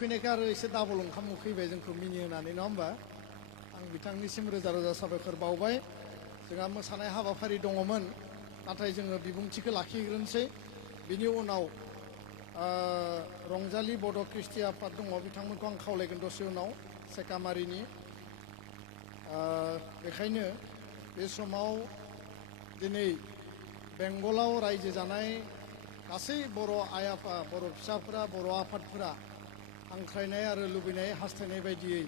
उखैनायखौ आरो एसे डाबल ओंखाम उखैबाय जोंखौ मिनिहोनानै नङा होमबा आं बिथांनिसिम रोजा रोजा साबायखर बावबाय जोंहा मोसानाय हाबाफारि दङमोन नाथाय जोङो बिबुंथिखौ लाखिग्रोनोसै बिनि उनाव रंजालि बड' कृष्टि आफाद दङ बिथांमोनखौ आं खावलायगोन दसे उनाव सेकामारिनि बेखायनो बे समाव दिनै बेंगलाव रायजो जानाय गासै बर' आइ आफा बर' फिसाफोरा बर' आफादफोरा हांख्रायनाय आरो लुबैनाय हास्थायनाय बायदियै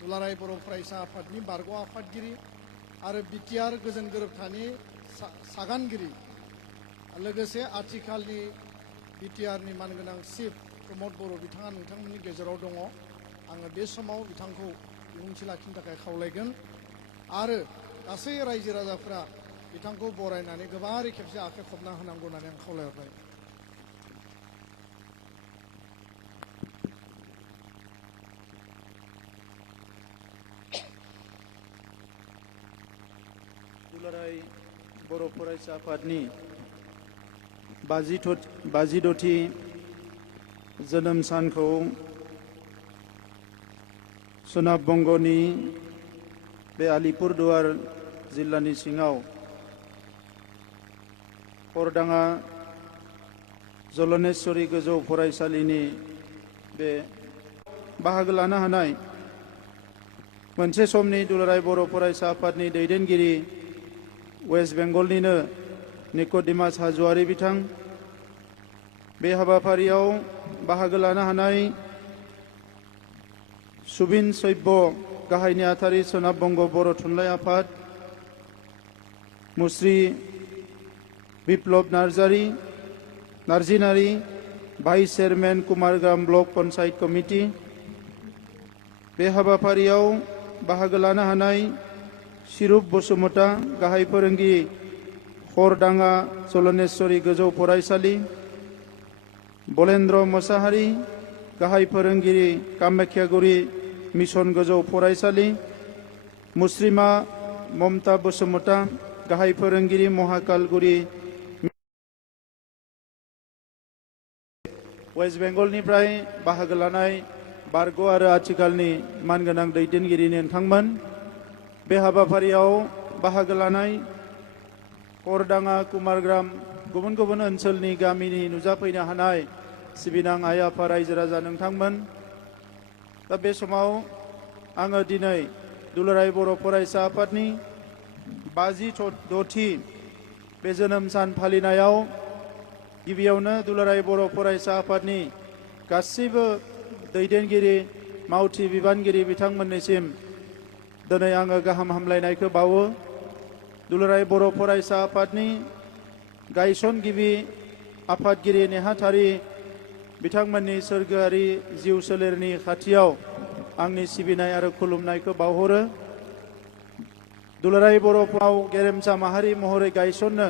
दुलाराय बर' फरायसा आफादनि बारग' आफादगिरि आरो बिटिआर गोजोन गोरोबथानि सागानगिरि लोगोसे आथिखालनि बिटिआरनि मानगोनां चिफ प्रमद बर' बिथाङा नोंथांमोननि गेजेराव दङ आङो बे समाव बिथांखौ बिबुंथि लाखिनो थाखाय खावलायगोन आरो गासै रायजो राजाफोरा बिथांखौ बरायनानै गोबारै खेबसे आखाइ खबना होनांगौ होननानै आं खावलायहरबाय दुलाराय बर' फरायसा आफादनि 52थि जोनोम सानखौ सोनाब बंग'नि बे आलिपुरदुवार जिल्लानि सिङाव हरदाङा जलनेश्वरी गोजौ फरायसालिनि बे बाहागो लानो हानाय मोनसे समनि दुलाराय बर' फरायसा आफादनि दैदेनगिरि वेस्ट बेंगलनिनो निक'डिमास हाज'वारि बिथां बे हाबाफारियाव बाहागो लानो हानाय सुबिन सैब्य गाहाय नेहाथारि सोनाब बंग बर' थुनलाइ आफाद मुस्रि बिप्लब नार्जिनारि vice chairman Kumargram block panchayat committee बे हाबाफारियाव बाहागो लानो हानाय सिरुप बसुमता गाहाय फोरोंगिरि हरदाङा जलनेश्वरी गोजौ फरायसालि बलेन्द्र मोसाहारि गाहाय फोरोंगिरि कामाख्यागुरि मिसन गोजौ फरायसालि मुस्रिमा ममता बसुमता गाहाय फोरोंगिरि महाकालगुरि वेस्ट बेंगलनिफ्राय बाहागो लानाय बारग' आरो आथिखालनि मानगोनां दैदेनगिरि नोंथांमोन बे हाबाफारियाव बाहागो लानाय हरदाङा कुमारग्राम गुबुन गुबुन ओनसोलनि गामिनि नुजाफैनो हानाय सिबिनां आइ आफा रायजो राजा नोंथांमोन दा बे समाव आङो दिनै दुलाराय बर' फरायसा आफादनि 56थि बे जोनोम सान फालिनायाव गिबियावनो दुलाराय बर' फरायसा आफादनि गासैबो दैदेनगिरि मावथि बिबानगिरि बिथांमोननिसिम दिनै आङो गाहाम हामलायनायखौ बावो दुलाराय बर' फरायसा आफादनि गायसनगिरि आफादगिरि नेहाथारि बिथांमोननि सोरगोआरि जिउ सोलेरनि खाथियाव आंनि सिबिनाय आरो खुलुमनायखौ बावहरो दुलाराय बर'फोराव गेरेमसा माहारि महरै गायसननो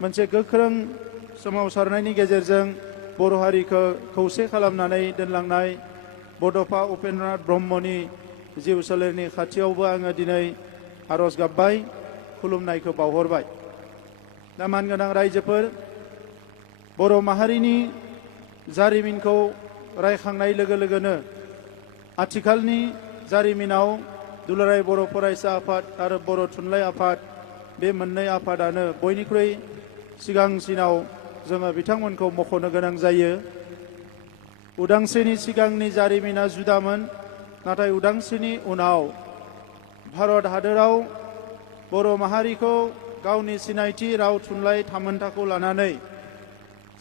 मोनसे गोख्रों सोमावसारनायनि गेजेरजों बर' हारिखौ खौसे खालामनानै दोनलांनाय बड'फा उपेन्द्रनाथ ब्रह्मनि जिउ सोलेरनि खाथियावबो आङो दिनै आर'ज गाबबाय खुलुमनायखौ बावहरबाय दा मानगोनां रायजोफोर बर' माहारिनि जारिमिनखौ रायखांनाय लोगो लोगोनो आथिखालनि जारिमिनाव दुलाराय बर' फरायसा आफाद आरो बर' थुनलाइ आफाद बे मोननै आफादानो बयनिख्रुइ सिगांसिनाव जोङो बिथांमोनखौ मख'नो गोनां जायो उदांस्रिनि सिगांनि जारिमिना जुदामोन नाथाय उदांस्रिनि उनाव भारत हादोराव बर' माहारिखौ गावनि सिनायथि राव थुनलाइ थामोनथाखौ लानानै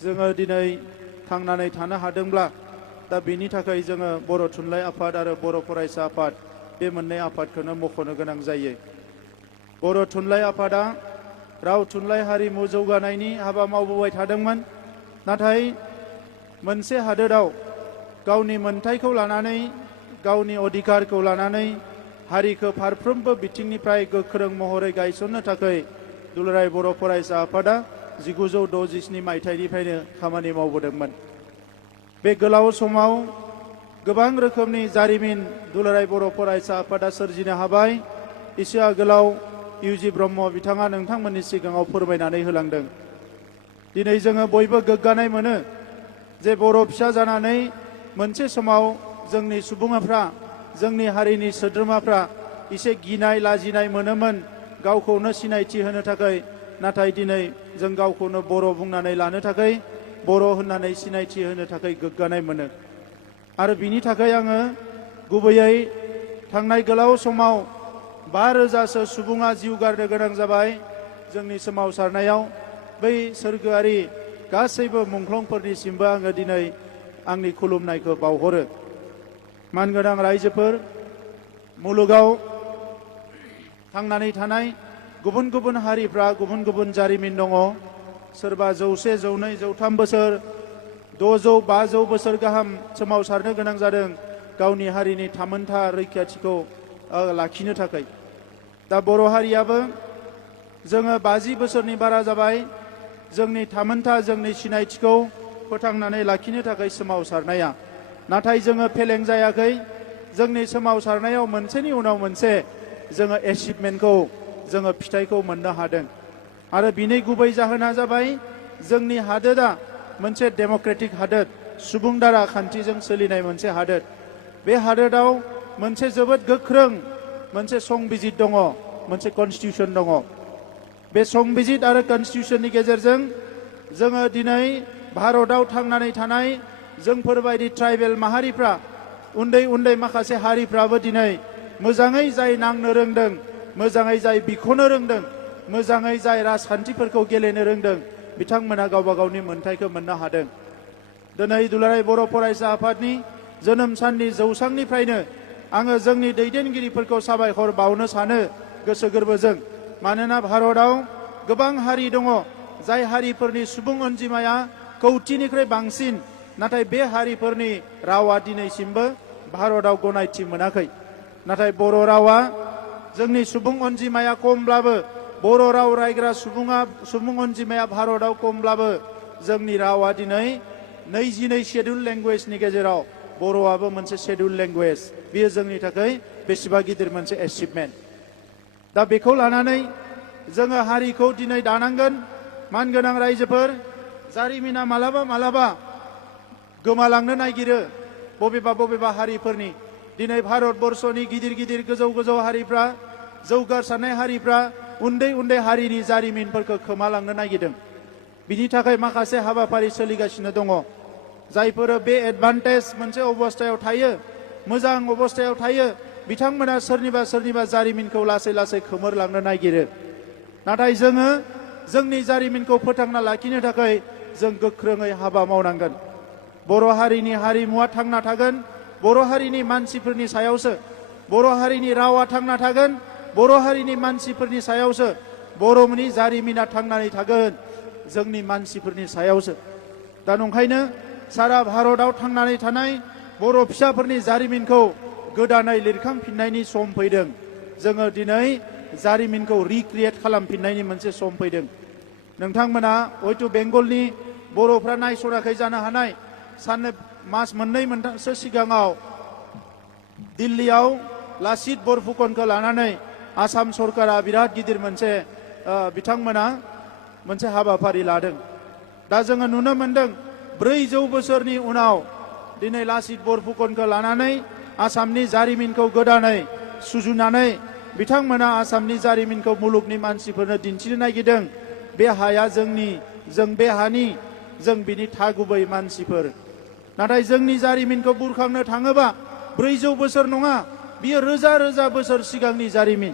जोङो दिनै थांनानै थानो हादोंब्ला दा बेनि थाखाय जोङो बर' थुनलाइ आफाद आरो बर' फरायसा आफाद बे मोननै आफादखौनो मख'नो गोनां जायो बर' थुनलाइ आफादा राव थुनलाइ हारिमु जौगानायनि हाबा मावबोबाय थादोंमोन नाथाय मोनसे हादोराव गावनि मोनथायखौ लानानै गावनि अधिकारखौ लानानै हारिखौ फारफ्रोमबो बिथिंनिफ्राय गोख्रों महरै गायसननो थाखाय दुलाराय बर' फरायसा आफादा 1967 मायथाइनिफ्रायनो खामानि मावबोदोंमोन बे गोलाव समाव गोबां रोखोमनि जारिमिन दुलाराय बर' फरायसा आफादा सोरजिनो हाबाय एसे आगोलाव इउजि ब्रह्म बिथाङा नोंथांमोननि सिगाङाव फोरमायनानै होलांदों दिनै जोङो बयबो गोग्गानाय मोनो जे बर' फिसा जानानै मोनसे समाव जोंनि सुबुंफ्रा जोंनि हारिनि सोद्रोमाफ्रा एसे गिनाय लाजिनाय मोनोमोन गावखौनो सिनायथि होनो थाखाय। नाथाय दिनै जों गावखौनो बर' बुंनानै लानो थाखाय, बर' होननानै सिनायथि होनो थाखाय गोग्गानाय मोनो। आरो बिनि थाखाय आङो गुबैयै थांनाय गोलाव समाव 5,000सो सुबुङा जिउ गारनो गोनां जाबाय जोंनि सोमावसारनायाव। बै सोरगोआरि गासैबो मुंख्लंफोरनिसिमबो आङो दिनै आंनि खुलुमनायखौ बावहरो। मानगोनां रायजोफोर, मुलुगाव थांनानै थानाय गुबुन गुबुन हारिफ्रा गुबुन गुबुन जारिमिन दङ। सोरबा 100, 102, 103 बोसोर, 600, 500 बोसोर गाहाम सोमावसारनो गोनां जादों गावनि हारिनि थामोनथा रैखाथिखौ लाखिनो थाखाय। दा बर' हारियाबो जोङो 50 बोसोरनि बारा जाबाय जोंनि थामोनथा जोंनि सिनायथिखौ फोथांनानै लाखिनो थाखाय सोमावसारनाया। नाथाय जोङो फेलें जायाखै। जोंनि सोमावसारनायाव मोनसेनि उनाव मोनसे जोङो एचिभमेन्टखौ जोङो फिथाइखौ मोननो हादों। आरो बिनि गुबै जाहोना जाबाय जोंनि हादोरा मोनसे डेम'क्रेटिक हादोर, सुबुं दारा खान्थिजों सोलिनाय मोनसे हादोर। बे हादोराव मोनसे जोबोद गोख्रों मोनसे संबिजित दङ, मोनसे कनस्टिटिउसन दङ। बे संबिजित आरो कनस्टिटिउसननि गेजेरजों जोङो दिनै भारताव थांनानै थानाय जोंफोरबायदि ट्राइबेल माहारिफ्रा, उन्दै उन्दै माखासे हारिफ्राबो दिनै मोजाङै जाय नांनो रोंदों, मोजाङै जाय बिख'नो रोंदों, मोजाङै जाय राजखान्थिफोरखौ गेलेनो रोंदों, बिथांमोना गावबा गावनि मोन्थायखौ मोननो हादों। दिनै दुलाराय बर' फरायसा आफादनि जोनोम साननि जौसांनिफ्रायनो आङो जोंनि दैदेनगिरिफोरखौ साबायखर बावनो सानो गोसो गोरबोजों। मानोना भारताव गोबां हारि दङ जाय हारिफोरनि सुबुं अनजिमाया कौटिनिख्रुइ बांसिन, नाथाय बे हारिफोरनि रावा दिनैसिमबो भारताव गनायथि मोनाखै। नाथाय बर' रावा जोंनि सुबुं अनजिमाया खमब्लाबो, बर' राव रायग्रा सुबुं अनजिमाया भारताव खमब्लाबो जोंनि रावा दिनै 22 शेड्युल लेंगुवेजनि गेजेराव बर'आबो मोनसे शेड्युल लेंगुवेज। बेयो जोंनि थाखाय बेसेबा गिदिर मोनसे एचिभमेन्ट। दा बेखौ लानानै जोङो हारिखौ दिनै दानांगोन। मानगोनां रायजोफोर, जारिमिना मालाबा मालाबा गोमालांनो नागिरो बबेबा बबेबा हारिफोरनि। दिनै भारतबर्षनि गिदिर गिदिर गोजौ गोजौ हारिफ्रा, जौगासारनाय हारिफ्रा उन्दै उन्दै हारिनि जारिमिनफोरखौ खोमालांनो नागिरदों। बिनि थाखाय माखासे हाबाफारि सोलिगासिनो दङ। जायफोर बे एडभान्टेज मोनसे अबस्थायाव थायो, मोजां अबस्थायाव थायो, बिथांमोना सोरनिबा सोरनिबा जारिमिनखौ लासै लासै खोमोरलांनो नागिरो। नाथाय जोङो जोंनि जारिमिनखौ फोथांना लाखिनो थाखाय जों गोख्रोङै हाबा मावनांगोन। बर' हारिनि हारिमुवा थांना थागोन बर' हारिनि मानसिफोरनि सायावसो। बर' हारिनि रावा थांना थागोन बर' हारिनि मानसिफोरनि सायावसो। बर'नि जारिमिना थांनानै थागोन जोंनि मानसिफोरनि सायावसो। दा नंखायनो सारा भारताव थांनानै थानाय बर' फिसाफोरनि जारिमिनखौ गोदानै लिरखांफिननायनि सम फैदों। जोङो दिनै जारिमिनखौ रिक्रिएट खालामफिननायनि मोनसे सम फैदों। नोंथांमोना हयथ' बेंगलनि बर'फ्रा नायसनाखै जानो हानाय। मास मोननै मोनथामसो सिगाङाव दिल्लीयाव लासित बरफुकनखौ लानानै आसाम सरकारा बिराद गिदिर मोनसे बिथांमोना मोनसे हाबाफारि लादों। दा जोङो नुनो मोनदों 400 बोसोरनि उनाव दिनै लासित बरफुकनखौ लानानै आसामनि जारिमिनखौ गोदानै सुजुनानै बिथांमोना आसामनि जारिमिनखौ मुलुगनि मानसिफोरनो दिन्थिनो नागिरदों। बे हाया जोंनि, जों बे हानि, जों बिनि थागुबै मानसिफोर। नाथाय जोंनि जारिमिनखौ बुरखांनो थाङोबा 400 बोसोर नङा, बियो रोजा रोजा बोसोर सिगांनि जारिमिन।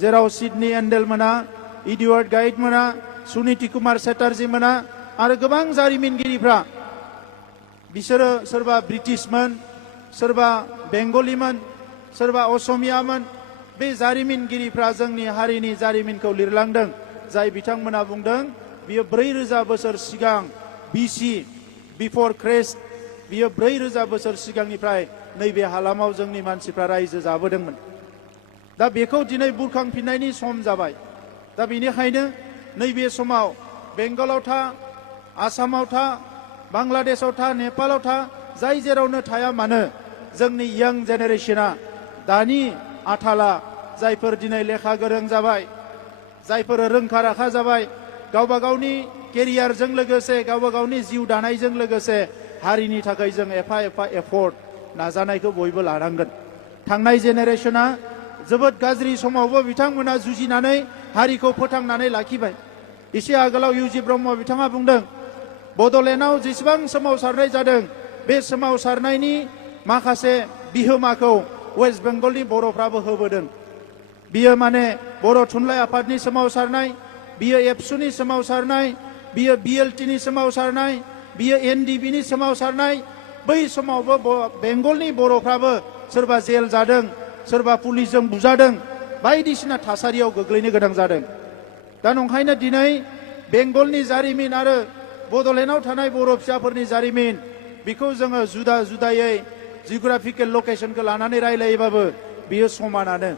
जेराव सिडनी एन्डेल मोना, इडुवार्ड गाइड मोना, सुनीति कुमार चेटार्जी मोना आरो गोबां जारिमिनगिरिफ्रा, बिसोरो सोरबा ब्रिटिशमोन, सोरबा बेंगलिमोन, सोरबा असमियामोन। बे जारिमिनगिरिफ्रा जोंनि हारिनि जारिमिनखौ लिरलांदों। जाय बिथांमोना बुंदों बियो 4000 बोसोर सिगां, बिसि, बिफर क्राइस्ट, बियो 4000 बोसोर सिगांनिफ्राय नैबे हालामाव जोंनि मानसिफ्रा रायजो जाबोदोंमोन। दा बेखौ दिनै बुरखांफिननायनि सम जाबाय। दा बेनिखायनो नैबे समाव बेंगलाव था, आसामाव था, बांलादेशआव था, नेपालाव था, जाय जेरावनो थाया मानो जोंनि यां जेनेरेशना, दानि आथाला, जायफोर दिनै लेखा गोरों जाबाय, जायफोर रोंखा राखा जाबाय, गावबा गावनि केरियारजों लोगोसे, गावबा गावनि जिउ दानायजों लोगोसे हारिनि थाखाय जों एफा एफा एफर्ट नाजानायखौ बयबो लानांगोन। थांनाय जेनेरेशना जोबोद गाज्रि समावबो बिथांमोना जुजिनानै हारिखौ फोथांनानै लाखिबाय। एसे आगोलाव इउजि ब्रह्म बिथाङा बुंदों बड'लेण्डआव जेसेबां सोमावसारनाय जादों बे सोमावसारनायनि माखासे बिहोमाखौ वेस्ट बेंगलनि बर'फ्राबो होबोदों। बियो माने बर' थुनलाइ आफादनि सोमावसारनाय, बियो एबसुनि सोमावसारनाय, बियो बिएलटिनि सोमावसारनाय, बियो एनडिबिनि सोमावसारनाय। बै समावबो बेंगलनि बर'फ्राबो सोरबा जेल जादों, सोरबा पुलिसजों बुजादों, बायदिसिना थासारियाव गोग्लैनो गोनां जादों। दा नंखायनो दिनै बेंगलनि जारिमिन आरो बड'लेण्डआव थानाय बर' फिसाफोरनि जारिमिन बेखौ जोङो जुदा जुदायै जिअग्राफिकेल लकेसनखौ लानानै रायलायोबाबो बियो समानानो।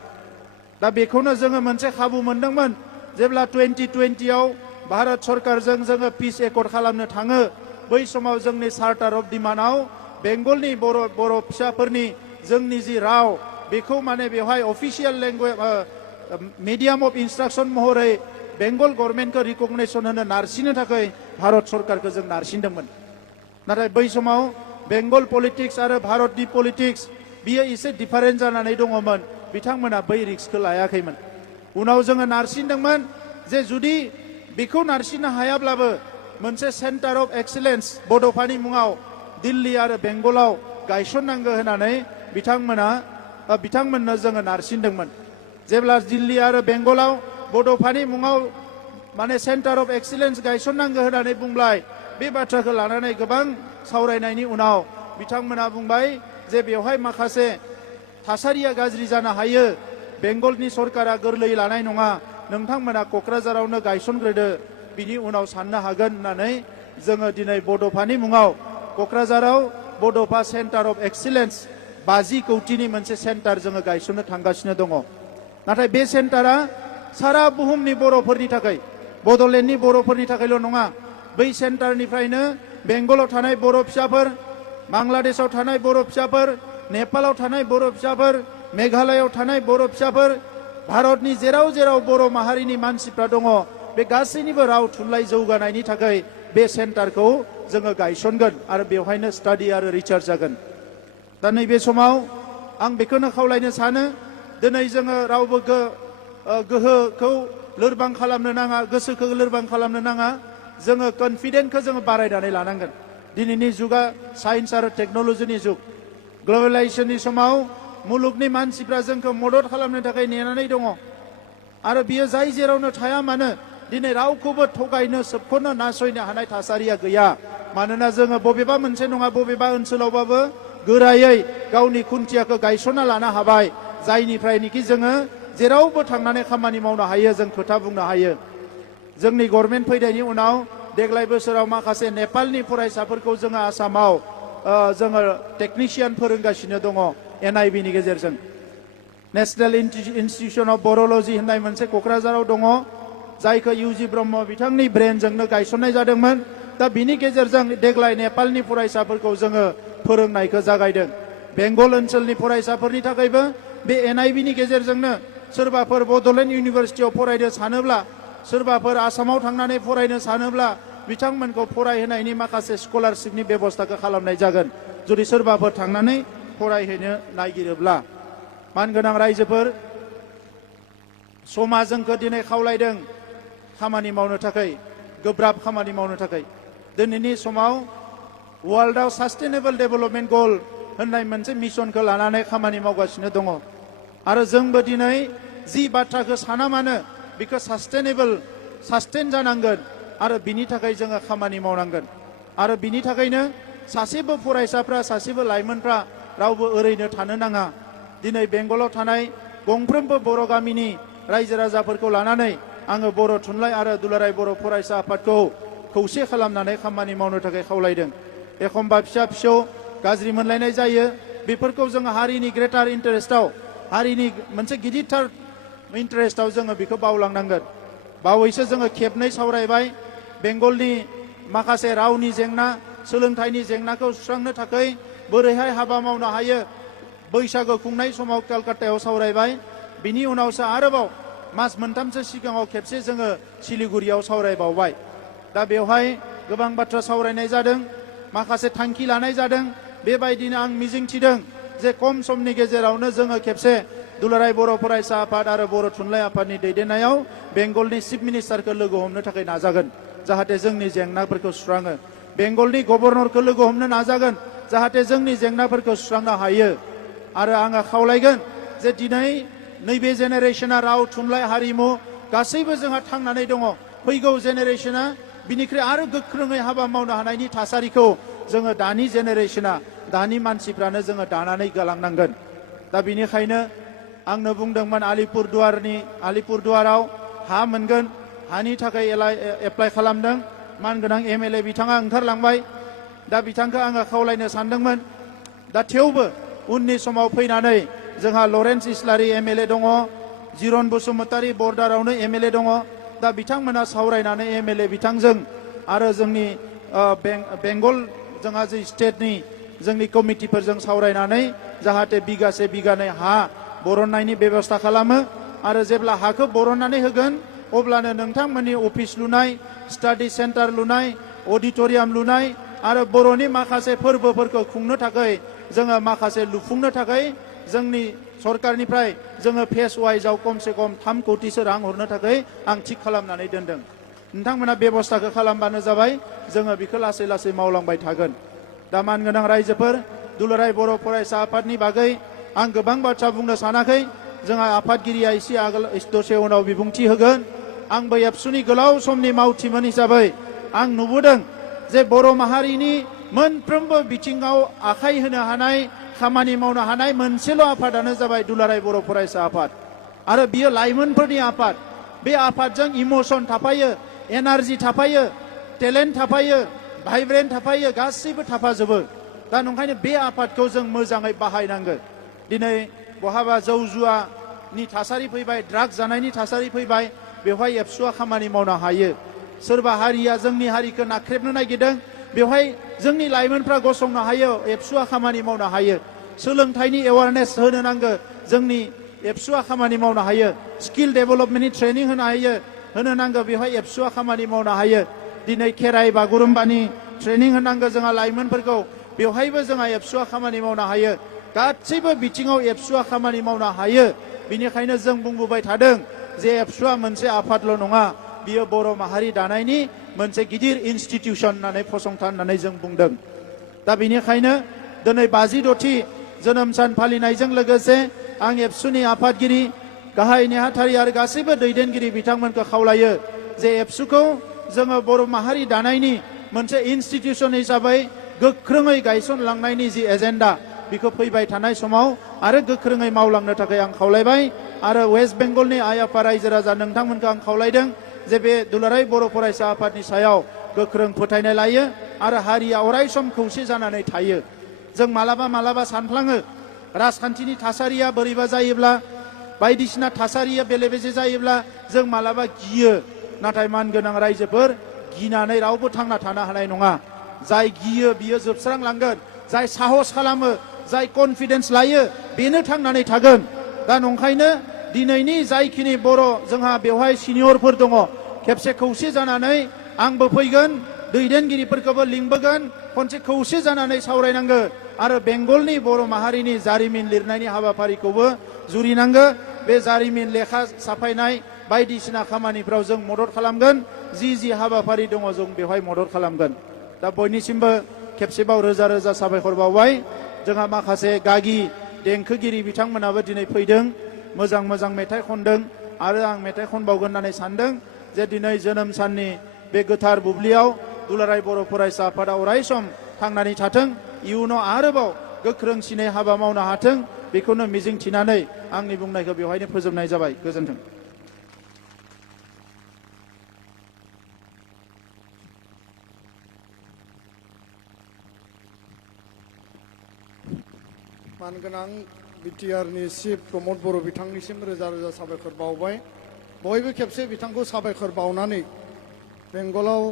दा बेखौनो जोङो मोनसे खाबु मोनदोंमोन जेब्ला 2020आव भारत सरकारजों जोङो पिस एकर्ड खालामनो थाङो। बै समाव जोंनि चार्टार अफ डिमान्डआव बेंगलनि बर' फिसाफोरनि जोंनि जि राव बेखौ माने बेवहाय अफिसियेल लेंगुवेज मिडियाम अफ इन्सट्राक्सन महरै बेंगल गभर्नमेन्टखौ रिकगनाइसन होनो नारसिननो थाखाय भारत सरकारखौ जों नारसिनदोंमोन। नाथाय बै समाव बेंगल पलिटिक्स आरो भारतनि पलिटिक्स बियो एसे डिफारेन्ट जानानै दङमोन। बिथांमोना बै रिस्कखौ लायाखैमोन। उनाव जोङो नारसिनदोंमोन जे जुदि बेखौ नारसिननो हायाब्लाबो मोनसे सेन्टार अफ एक्सिलेन्स बड'फानि मुङाव दिल्ली आरो बेंगलाव गायसननांगौ होननानै बिथांमोननो जोङो नारसिनदोंमोन। जेब्ला दिल्ली आरो बेंगलाव बड'फानि मुङाव माने सेन्टार अफ एक्सिलेन्स गायसननांगौ होननानै बुंबाय। बे बाथ्राखौ लानानै गोबां सावरायनायनि उनाव बिथांमोना बुंबाय जे बेवहाय माखासे थासारिया गाज्रि जानो हायो, बेंगलनि सरकारा गोरलै लानाय नङा, नोंथांमोना क'क्राझारावनो गायसनग्रोदो, बिनि उनाव साननो हागोन होननानै जोङो दिनै बड'फानि मुङाव क'क्राझाराव बड'फा सेन्टार अफ एक्सिलेन्स 50 कौटिनि मोनसे सेन्टार जोङो गायसननो थांगासिनो दङ। नाथाय बे सेन्टारा सारा बुहुमनि बर'फोरनि थाखाय, बड'लेण्डनि बर'फोरनि थाखायल' नङा। बै सेन्टारनिफ्रायनो बेंगलाव थानाय बर' फिसाफोर, बांलादेशआव थानाय बर' फिसाफोर, नेपालाव थानाय बर' फिसाफोर, मेघालयआव थानाय बर' फिसाफोर, भारतनि जेराव जेराव बर' माहारिनि मानसिफ्रा दङ बे गासैनिबो राव थुनलाइ जौगानायनि थाखाय बे सेन्टारखौ जोङो गायसनगोन आरो बेवहायनो स्टाडि आरो रिसार्च जागोन। दा नैबे समाव आं बेखौनो खावलायनो सानो दिनै जोङो रावबो गोहोखौ लोरबां खालामनो नाङा, गोसोखौ लोरबां खालामनो नाङा। जोङो कनफिडेन्सखौ जोङो बारायनानै लानांगोन। दिनैनि जुगा साइन्स आरो टेक्न'लजिनि जुग। ग्लबेलाइजेसननि समाव मुलुगनि मानसिफ्रा जोंखौ मदद खालामनो थाखाय नेनानै दङ आरो बियो जाय जेरावनो थाया मानो दिनै रावखौबो थगायनो, सोबख'नो, नासयनो हानाय थासारिया गैया। मानोना जोङो बबेबा मोनसे नङा बबेबा ओनसोलावबाबो गोरायै गावनि खुन्थियाखौ गायसनना लानो हाबाय, जायनिफ्रायनोखि जोङो जेरावबो थांनानै खामानि मावनो हायो, जों खोथा बुंनो हायो। जोंनि गभर्नमेन्ट फैनायनि उनाव देग्लाय बोसोराव माखासे नेपालनि फरायसाफोरखौ जोङो आसामाव जोङो टेकनिशियान फोरोंगासिनो दङ NIB नि गेजेरजों। नेशनेल इन्स्टिटिउसन अफ बर'लजि होननाय मोनसे क'क्राझाराव दङ, जायखौ इउजि ब्रह्म बिथांनि ब्रेनजोंनो गायसननाय जादोंमोन। दा बिनि गेजेरजों देग्लाय नेपालनि फरायसाफोरखौ जोङो फोरोंनायखौ जागायदों। बेंगल ओनसोलनि फरायसाफोरनि थाखायबो बे NIB नि गेजेरजोंनो सोरबाफोर बड'लेण्ड इउनिभारसिटियाव फरायनो सानोब्ला, सोरबाफोर आसामाव थांनानै फरायनो सानोब्ला बिथांमोनखौ फरायहोनायनि माखासे स्कलारशिपनि बेबस्थाखौ खालामनाय जागोन जुदि सोरबाफोर थांनानै फरायहैनो नागिरोब्ला। मानगोनां रायजोफोर, समा जोंखौ दिनै खावलायदों खामानि मावनो थाखाय, गोब्राब खामानि मावनो थाखाय। दिनैनि समाव वर्ल्डआव सास्टेनेबल डेभेलपमेन्ट गल होननाय मोनसे मिशनखौ लानानै खामानि मावगासिनो दङ आरो जोंबो दिनै जि बाथ्राखौ साना मानो बेखौ सास्टेन जानांगोन आरो बिनि थाखाय जोङो खामानि मावनांगोन। आरो बिनि थाखायनो सासेबो फरायसाफ्रा, सासेबो लाइमोनफ्रा रावबो ओरैनो थानो नाङा। दिनै बेंगलाव थानाय गंफ्रोमबो बर' गामिनि रायजो राजाफोरखौ लानानै आङो बर' थुनलाइ आरो दुलाराय बर' फरायसा आफादखौ खौसे खालामनानै खामानि मावनो थाखाय खावलायदों। एखमबा फिसा फिसौ गाज्रि मोनलायनाय जायो, बेफोरखौ जोङो हारिनि ग्रेटार इन्टारेस्टआव, हारिनि मोनसे गिदिरथार इन्टारेस्टआव जोङो बेखौ बावलांनांगोन। बावैसो जोङो खेबनै सावरायबाय बेंगलनि माखासे रावनि जेंना, सोलोंथाइनि जेंनाखौ सुस्रांनो थाखाय बोरैहाय हाबा मावनो हायो। बैसागो खुंनाय समाव कलकातायाव सावरायबाय, बिनि उनावसो आरोबाव मास मोनथामसो सिगाङाव खेबसे जोङो सिलिगुरियाव सावरायबावबाय। दा बेवहाय गोबां बाथ्रा सावरायनाय जादों। माखासे थांखि लानाय जादों। बेबायदिनो आं मिजिंथिदों जे खम समनि गेजेरावनो जोङो खेबसे दुलाराय बर' फरायसा आफाद आरो बर' थुनलाइ आफादनि दैदेननायाव बेंगलनि चिफ मिनिस्टारखौ लोगो हमनो थाखाय नाजागोन, जाहाथे जोंनि जेंनाफोरखौ सुस्राङो। बेंगलनि गभर्नरखौ लोगो हमनो नाजागोन, जाहाथे जोंनि जेंनाफोरखौ सुस्रांनो हायो। आरो आङो खावलायगोन जे दिनै नैबे जेनेरेशना राव थुनलाइ हारिमु गासैबो जोंहा थांनानै दङ। फैगौ जेनेरेशना बिनिख्रुइ आरो गोख्रोङै हाबा मावनो हानायनि थासारिखौ जोङो दानि जेनेरेशना, दानि मानसिफ्रानो जोङो दानानै गालांनांगोन। दा बिनिखायनो आंनो बुंदोंमोन आलिपुरदुवाराव हा मोनगोन, हानि थाखाय एप्लाइ खालामदों। मानगोनां MLA बिथाङा ओंखारलांबाय। दा बिथांखौ आङो खावलायनो सानदोंमोन, दा थेवबो उननि समाव फैनानै जोंहा लरेन्स इस्लारि MLA दङ, जिरन बसुमतारी बर्डारावनो MLA दङ। दा बिथांमोना सावरायनानै MLA बिथांजों आरो जोंनि बेंगल जोंहा जे स्टेटनि जोंनि कमिटिफोरजों सावरायनानै जाहाथे बिगासे बिगानै हा बरननायनि बेबस्था खालामो। आरो जेब्ला हाखौ बरननानै होगोन अब्लानो नोंथांमोननि अफिस लुनाय, स्टाडि सेन्टार लुनाय, अडिट'रियाम लुनाय आरो बर'नि माखासे फोरबोफोरखौ खुंनो थाखाय जोङो माखासे लुफुंनो थाखाय जोंनि सरकारनिफ्राय जोङो फेस वाइजआव खमसे खम 3 कौटिसो रां हरनो थाखाय आं थिग खालामनानै दोनदों। नोंथांमोना बेबस्थाखौ खालामबानो जाबाय, जोङो बेखौ लासै लासै मावलांबाय थागोन। दा मानगोनां रायजोफोर, दुलाराय बर' फरायसा आफादनि बागै आं गोबां बाथ्रा बुंनो सानाखै। जोंहा आफादगिरिया एसे आगोल दसे उनाव बिबुंथि होगोन। आंबो एबसुनि गोलाव समनि मावथिमोन हिसाबै आं नुबोदों जे बर' माहारिनि मोनफ्रोमबो बिथिङाव आखाइ होनो हानाय, खामानि मावनो हानाय मोनसेल' आफादानो जाबाय दुलाराय बर' फरायसा आफाद। आरो बियो लाइमोनफोरनि आफाद। बे आफादजों इमोसन थाफायो, एनार्जि थाफायो, टेलेन्ट थाफायो, भाइब्रेन्ट थाफायो, गासैबो थाफाजोबो। दा नंखायनो बे आफादखौ जों मोजाङै बाहायनांगोन। दिनै बहाबा जौ जुवानि थासारि फैबाय, ड्राग्स जानायनि थासारि फैबाय, बेवहाय एबसुआ खामानि मावनो हायो। सोरबा हारिया जोंनि हारिखौ नाख्रेबनो नागिरदों, बेवहाय जोंनि लाइमोनफ्रा गसंनो हायो, एबसुआ खामानि मावनो हायो। सोलोंथाइनि एवारनेस होनो नांगौ, जोंनि एबसुआ खामानि मावनो हायो। स्किल डेभेलपमेन्टनि ट्रेनिं होनो नांगौ, बेवहाय एबसुआ खामानि मावनो हायो। दिनै खेराइ बागुरुम्बानि ट्रेनिं होनांगौ जोंहा लाइमोनफोरखौ, बेवहायबो जोंहा एबसुआ खामानि मावनो हायो। गासैबो बिथिङाव एबसुआ खामानि मावनो हायो। बिनिखायनो जों बुंबोबाय थादों जे एबसुआ मोनसे आफादल' नङा, बियो बर' माहारि दानायनि मोनसे गिदिर इनस्टिटिउसन होननानै, फसंथान होननानै जों बुंदों। दा बिनिखायनो दिनै 56थि जोनोम सान फालिनायजों लोगोसे आं एबसुनि आफादगिरि, गाहाय नेहाथारि आरो गासैबो दैदेनगिरि बिथांमोनखौ खावलायो जे एबसुखौ जोङो बर' माहारि दानायनि मोनसे इनस्टिटिउसन हिसाबै गोख्रोङै गायसनलांनायनि जि एजेन्डा, बेखौ फैबाय थानाय समाव आरो गोख्रोङै मावलांनो थाखाय आं खावलायबाय। आरो वेस्ट बेंगलनि आइ आफा रायजो राजा नोंथांमोनखौ आं खावलायदों जे बे दुलाराय बर' फरायसा आफादनि सायाव गोख्रों फोथायनाय लायो आरो हारिया अरायसम खौसे जानानै थायो। जों मालाबा सानफ्लाङो राजखान्थिनि थासारिया बोरैबा जायोब्ला, बायदिसिना थासारिया बेले बेजे जायोब्ला जों मालाबा गियो। नाथाय मानगोनां रायजोफोर, गिनानै रावबो थांना थानो हानाय नङा। जाय गियो बियो जोबस्रांलांगोन। जाय साहस खालामो, जाय कनफिडेन्स लायो, बेनो थांनानै थागोन। दा नंखायनो दिनैनि जायखिनि बर' जोंहा बेवहाय सिनियरफोर दङ, खेबसे खौसे जानानै आंबो फैगोन, दैदेनगिरिफोरखौबो लिंबोगोन, खनसे खौसे जानानै सावरायनांगो आरो बेंगलनि बर' माहारिनि जारिमिन लिरनायनि हाबाफारिखौबो जुरिनांगो। बे जारिमिन लेखा साफायनाय बायदिसिना खामानिफ्राव जों मदद खालामगोन। जि हाबाफारि दङ जों बेवहाय मदद खालामगोन। दा बयनिसिमबो खेबसेबाव रोजा रोजा साबायखर बावबाय। जोंहा माखासे गागि देंखोगिरि बिथांमोनाबो दिनै फैदों, मोजां मेथाइ खनदों आरो आं मेथाइ खनबावगोन होननानै सानदों जे दिनै जोनोम साननि बे गोथार बुब्लियाव दुलाराय बर' फरायसा आफादा अरायसम थांनानै थाथों, इयुनाव आरोबाव गोख्रोंसिनै हाबा मावनो हाथों, बेखौनो मिजिंथिनानै आंनि बुंनायखौ बेवहायनो फोजोबनाय जाबाय। गोजोन्थों। मानगोनां बिटिआरनि चिफ प्रमद बर' बिथांनिसिम रोजा रोजा साबायखर बावबाय। बयबो खेबसे बिथांखौ साबायखर बावनानै बेंगलाव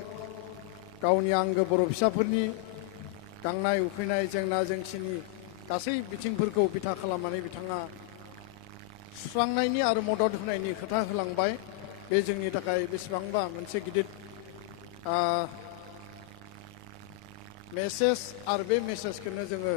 गावनि आंगो बर' फिसाफोरनि गांनाय उखैनाय जेंना जेंसिनि गासै बिथिंफोरखौ बिथा खालामनानै बिथाङा सुस्रांनायनि आरो मदद होनायनि खोथा होलांबाय। बे जोंनि थाखाय बेसेबांबा मोनसे गिदिर मेसेज आरो बे मेसेजखौनो जोङो